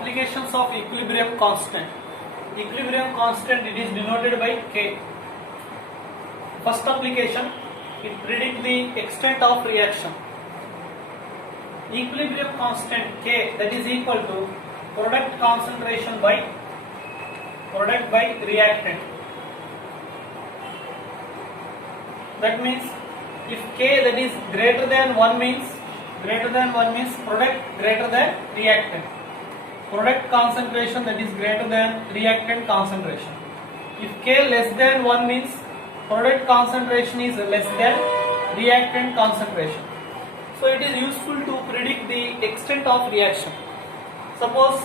applications of equilibrium constant. Equilibrium constant, it is denoted by K. First application, it predicts the extent of reaction. Equilibrium constant K, that is equal to product concentration by reactant. That means if K that is greater than 1 means product greater than reactant. Product concentration that is greater than reactant concentration. If K less than 1 means product concentration is less than reactant concentration. So it is useful to predict the extent of reaction. Suppose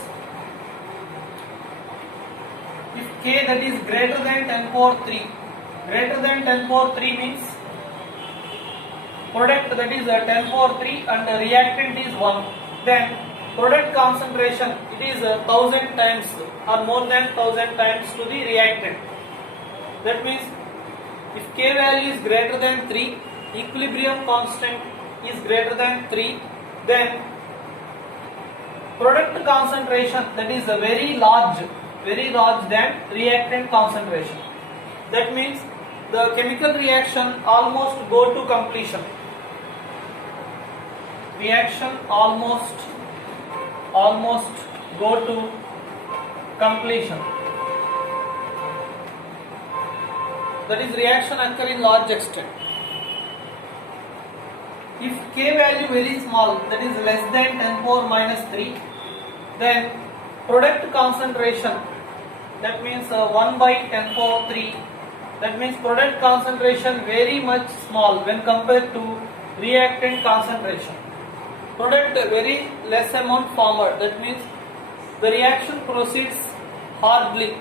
if K that is greater than 10 power 3, greater than 10 power 3 means product that is 10 power 3 and reactant is 1, then product concentration it is 1000 times or more than 1000 times to the reactant. That means if K value is greater than 3, equilibrium constant is greater than 3, then product concentration that is very large than reactant concentration. That means the chemical reaction almost go to completion. Reaction almost go to completion. That is, reaction occur in large extent. If K value very small, that is less than 10 power minus 3, then product concentration, that means 1 by 10 power 3, that means product concentration very much small when compared to reactant concentration. Product very less amount formed, that means the reaction proceeds hardly.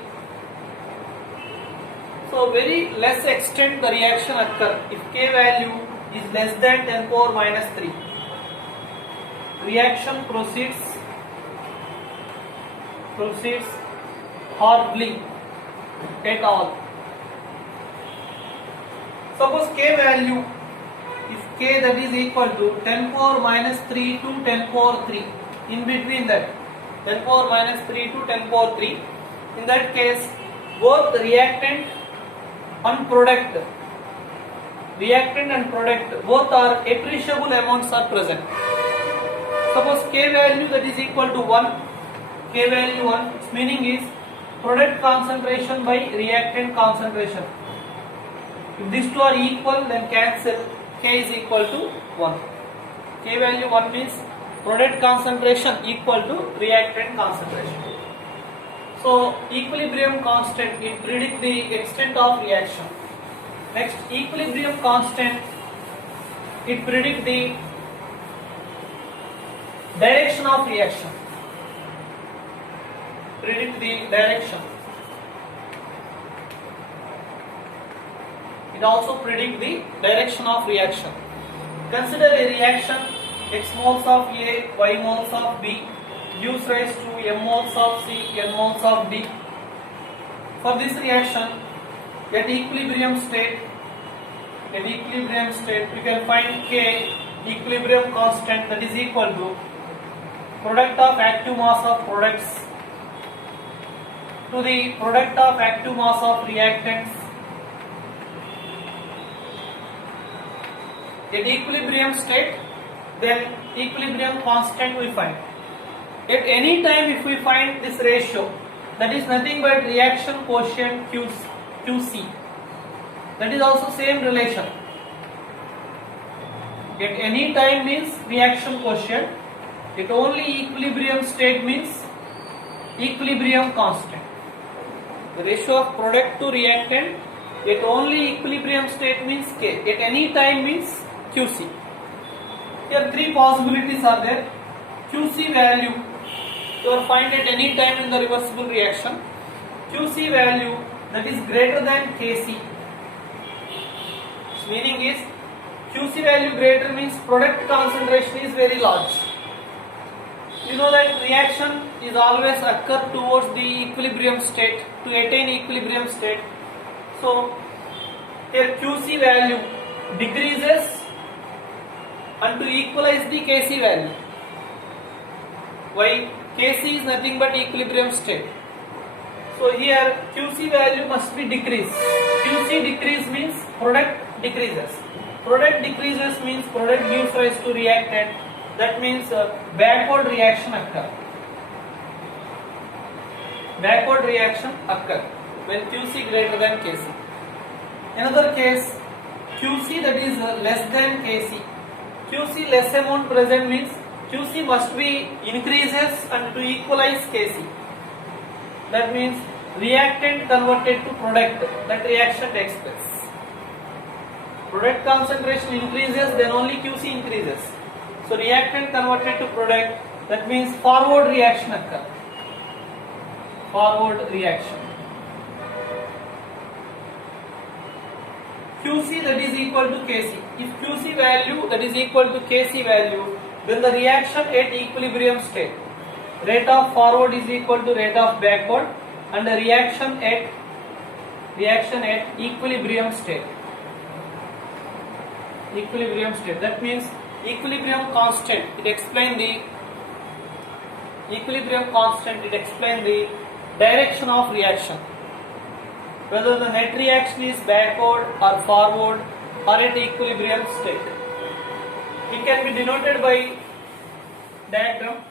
So very less extent the reaction occur if K value is less than 10 power minus 3. Reaction proceeds hardly at all. Suppose K value, if K that is equal to 10 power minus 3 to 10 power 3, in between that 10 power minus 3 to 10 power 3, in that case both reactant and product both are appreciable amounts are present. Suppose K value that is equal to 1, K value 1, its meaning is product concentration by reactant concentration. If these two are equal, then cancel, K is equal to 1. K value 1 means product concentration equal to reactant concentration. So equilibrium constant, it predicts the extent of reaction. Next, equilibrium constant, it predicts the direction of reaction. Predict the direction. It also predicts the direction of reaction. Consider a reaction, X moles of A, Y moles of B gives rise to M moles of C, N moles of D. For this reaction, at equilibrium state, we can find K, equilibrium constant, that is equal to product of active mass of products to the product of active mass of reactants. At equilibrium state, then equilibrium constant we find. At any time if we find this ratio, that is nothing but reaction quotient QC. That is also same relation. At any time means reaction quotient. At only equilibrium state means equilibrium constant. The ratio of product to reactant at only equilibrium state means K. At any time means QC. Here three possibilities are there. QC value you will find at any time in the reversible reaction. QC value that is greater than Kc. Its meaning is QC value greater means product concentration is very large. You know that reaction is always occur towards the equilibrium state to attain equilibrium state. So here QC value decreases and to equalize the Kc value. Why? Kc is nothing but equilibrium state. So here Qc value must be decreased. Qc decrease means product decreases. Product decreases means product gives rise to reactant. That means backward reaction occur. Backward reaction occur when Qc greater than Kc. Another case, Qc that is less than Kc. Qc less amount present means Qc must be increases and to equalize Kc. That means reactant converted to product. That reaction takes place. Product concentration increases, then only Qc increases. So reactant converted to product. That means forward reaction occur. Forward reaction. Qc that is equal to Kc. If Qc value that is equal to Kc value, then the reaction at equilibrium state, rate of forward is equal to rate of backward, and the reaction at equilibrium state. Equilibrium state. That means equilibrium constant. It explains the equilibrium constant. It explains the direction of reaction. Whether the net reaction is backward or forward or at equilibrium state. It can be denoted by diagram.